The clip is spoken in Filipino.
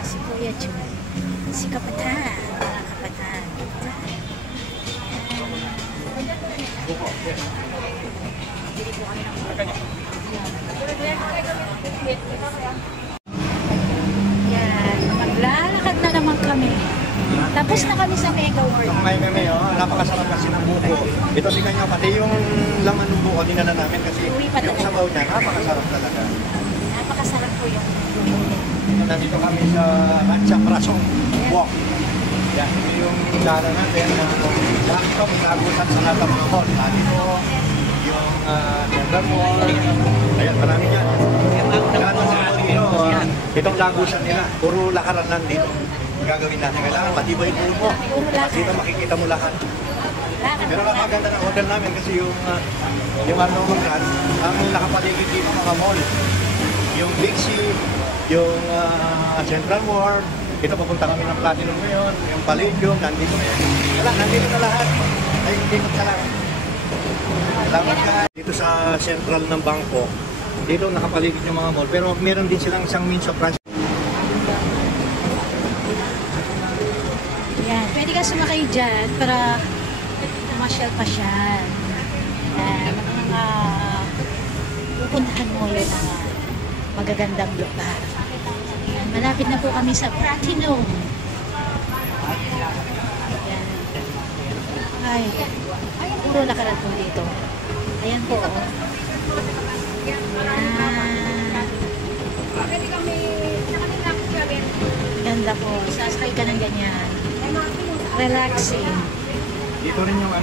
Ayan, si Kuya Chu. Si Kapatan. Mga Kapatan. Bili po kami ng yan, maglalakad na naman kami. Tapos na kami sa Mega World. May napakasarap kasi ng buko. Ito tingnan nyo, pati yung laman ng buko dinala namin kasi yung sabaw niya, napakasarap talaga. Napakasarap po yung nandito kami sa Mancha Prasong Walk. Yan, ito yung dala natin. Lahat ito, may nagutan sa lahat ng mall. Dito, yung Denver Mall. Ayan, marami yan. Itong lagusan nila, puro lakaran lang dito. Gagawin natin, kailangan matibay po mo. Dito makikita mo lahat. Pero napaganda ng hotel namin kasi yung Arnold, ang nakapaligid dito mga mall. Yung Dixie, yung Central World, ito papunta kami ng Platinum ngayon, yung Palladium, nandito na yan. Nandito na lahat. Ay, dito ka lang. Salamat ka. Dito sa Central ng Bangkok, dito nakapaligid yung mga mall, pero meron din silang isang means of transport. yan, pwede ka sumakay dyan para masyal-pasyal. Yan, mga pupuntahan mo yung mga magagandang lugar. Yan, malapit na po kami sa Platinum. Yan. Ay, puro lakaran po dito. Ayan po. Yan. Ganda po. Sasakay ka ng ganyan. Relaxing. Dito rin yung